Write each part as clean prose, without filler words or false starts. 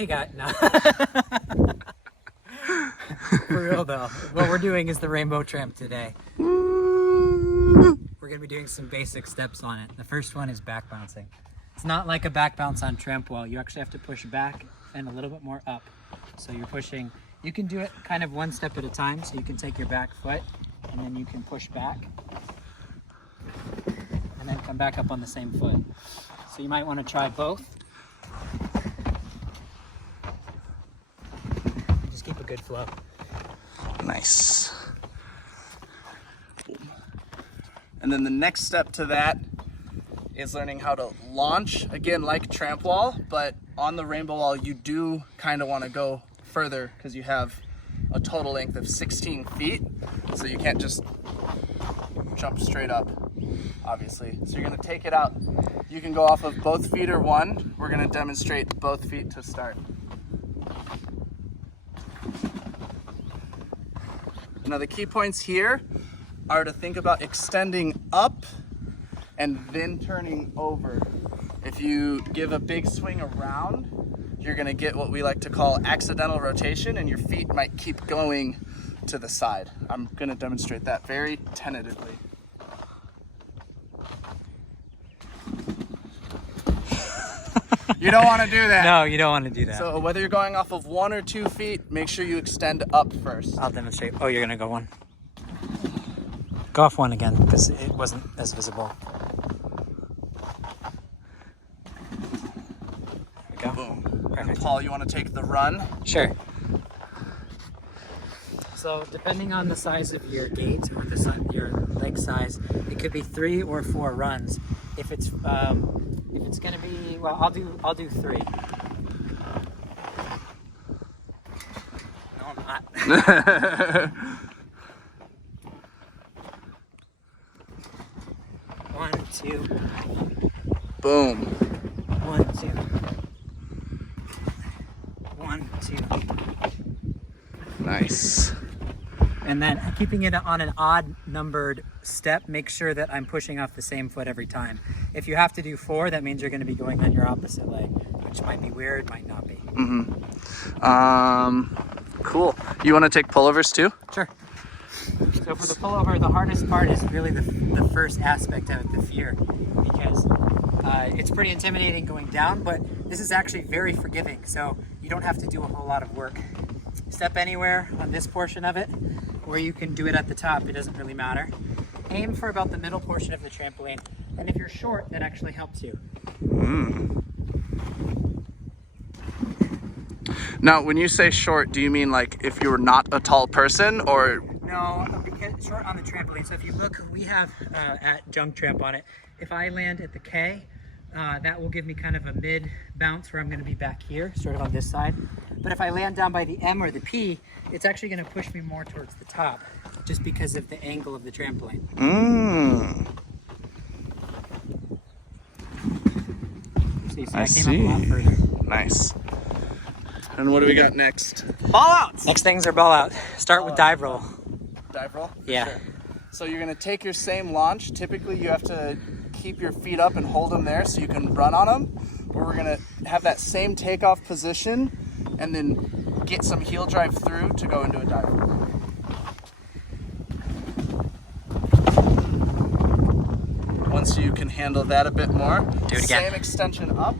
Hey guys, no. For real though, what we're doing is the rainbow tramp today. We're gonna be doing some basic steps on it. The first one is back bouncing. It's not like a back bounce on trampwall. You actually have to push back and a little bit more up. So you're pushing, you can do it kind of one step at a time. So you can take your back foot and then you can push back and then come back up on the same foot. So you might want to try both. Just keep a good flow. Nice. And then the next step to that is learning how to launch, again like tramp wall, but on the rainbow wall you do kind of want to go further because you have a total length of 16 feet, so you can't just jump straight up, obviously. So you're going to take it out. You can go off of both feet or one. We're going to demonstrate both feet to start. Now the key points here are to think about extending up and then turning over. If you give a big swing around, you're gonna get what we like to call accidental rotation and your feet might keep going to the side. I'm gonna demonstrate that very tentatively. You don't wanna do that. No, you don't want to do that. So whether you're going off of 1 or 2 feet, make sure you extend up first. I'll demonstrate. Oh, you're gonna go one. Go off one again because it wasn't as visible. There we go. Boom. Perfect. Paul, you wanna take the run? Sure. So depending on the size of your gait or your leg size, it could be 3 or 4 runs. If it's gonna be, well, I'll do 3. No, I'm not. 1, 2. Boom. 1, 2. 1, 2. Nice. And then keeping it on an odd numbered step, make sure that I'm pushing off the same foot every time. If you have to do 4, that means you're going to be going on your opposite leg, which might be weird, might not be. Cool. You want to take pullovers too? Sure. So for the pullover, the hardest part is really the first aspect of it, the fear, because it's pretty intimidating going down, but this is actually very forgiving, so you don't have to do a whole lot of work. Step anywhere on this portion of it, or you can do it at the top, it doesn't really matter. Aim for about the middle portion of the trampoline, and if you're short, that actually helps you. Now, when you say short, do you mean like if you're not a tall person, or? No, because short on the trampoline. So if you look, we have at Junktramp on it, if I land at the K, that will give me kind of a mid bounce where I'm going to be back here, sort of on this side. But if I land down by the M or the P, it's actually going to push me more towards the top, just because of the angle of the trampoline. See, so I came up a lot further. Nice. And what do we got next? Ball outs! Next things are ball out. Start with dive roll. Dive roll? Yeah. Sure. So you're going to take your same launch. Typically you have to keep your feet up and hold them there so you can run on them. But we're going to have that same takeoff position and then get some heel drive through to go into a dive roll. Once you can handle that a bit more, do it again. Same extension up.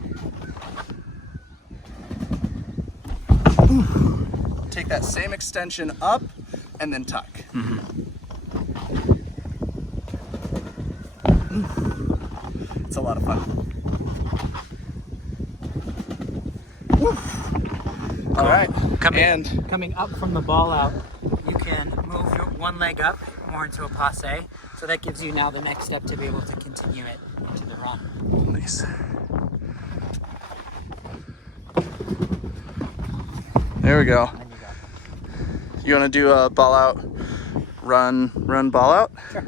Take that same extension up and then tuck. It's a lot of fun. All right, Coming up from the ball out, you can move your one leg up more into a passe. So that gives you now the next step to be able to continue it to the run. Nice. There we go. And then you go. You want to do a ball out, run, ball out? Sure.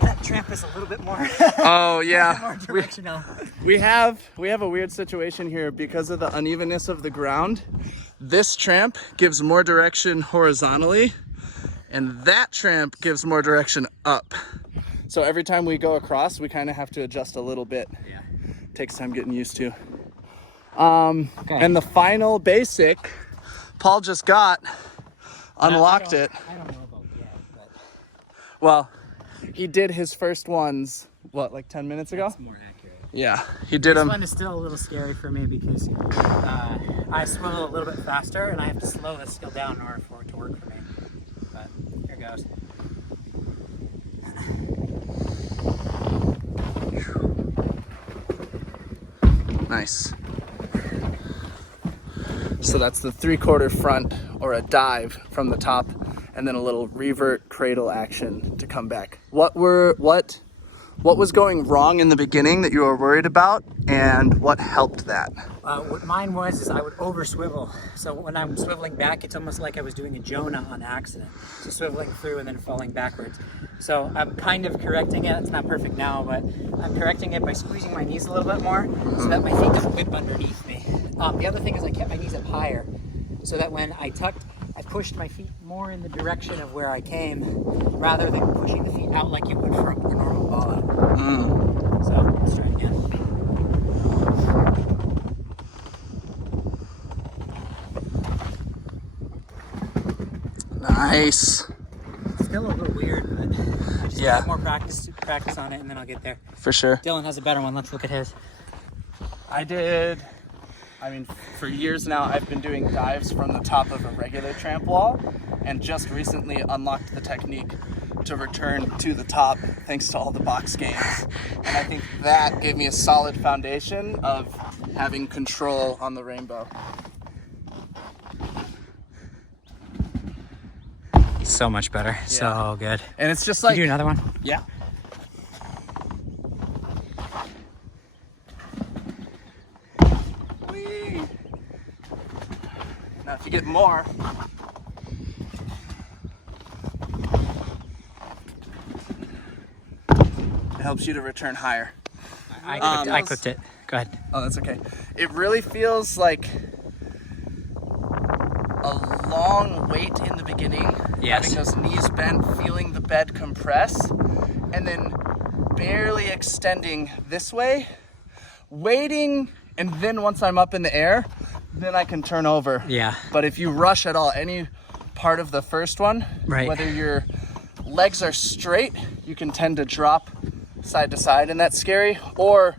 That tramp is a little bit more. Oh yeah. More directional. We have a weird situation here because of the unevenness of the ground. This tramp gives more direction horizontally, And that tramp gives more direction up. So every time we go across, we kind of have to adjust a little bit. Yeah. Takes time getting used to. And the final basic, Paul just got, unlocked it. I don't know about yet, but Well, he did his first ones, what, like 10 minutes ago? that's more accurate. Yeah, he did This them. one is still a little scary for me because I swivel a little bit faster and I have to slow this skill down in order for it to work for me. But here goes. Nice. So that's the 3/4 front or a dive from the top, and then a little revert cradle action to come back. What was going wrong in the beginning that you were worried about, and what helped that? What mine was is I would over swivel. So when I'm swiveling back, it's almost like I was doing a Jonah on accident. So swiveling through and then falling backwards. So I'm kind of correcting it. It's not perfect now, but I'm correcting it by squeezing my knees a little bit more so that my feet don't whip underneath me. The other thing is I kept my knees up higher so that when I tucked, I pushed my feet more in the direction of where I came rather than pushing the feet out like you would for a more normal ball out. So let's try it again. Nice. Still a little weird, but I just Yeah. have more practice on it and then I'll get there. For sure. Dylan has a better one. Let's look at his. For years now, I've been doing dives from the top of a regular tramp wall, and just recently unlocked the technique to return to the top thanks to all the box games. And I think that gave me a solid foundation of having control on the rainbow. So much better. Yeah. So good. And it's just Can like, you do another one? yeah. Whee! Now if you get more, it helps you to return higher. I clipped it. Go ahead. Oh, that's okay. It really feels like a long wait in the beginning. Yes. Having those knees bent, feeling the bed compress, and then barely extending this way, waiting, and then once I'm up in the air, then I can turn over. Yeah. But if you rush at all, any part of the first one, Right. whether your legs are straight, you can tend to drop side to side, and that's scary. Or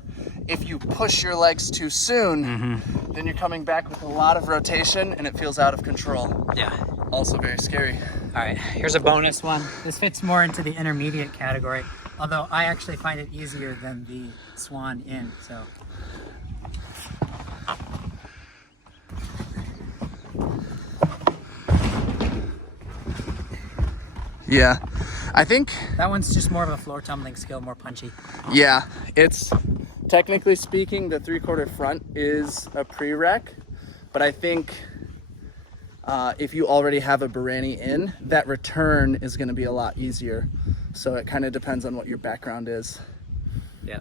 if you push your legs too soon, then you're coming back with a lot of rotation and it feels out of control. Yeah. Also very scary. All right. Here's a bonus one. This fits more into the intermediate category, although I actually find it easier than the swan in. So. Yeah, I think, That one's just more of a floor tumbling skill, more punchy. yeah, it's technically speaking, the 3/4 front is a prereq, but I think if you already have a Barani in, that return is going to be a lot easier. So it kind of depends on what your background is. Yeah.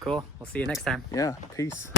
Cool. We'll see you next time. Yeah, peace.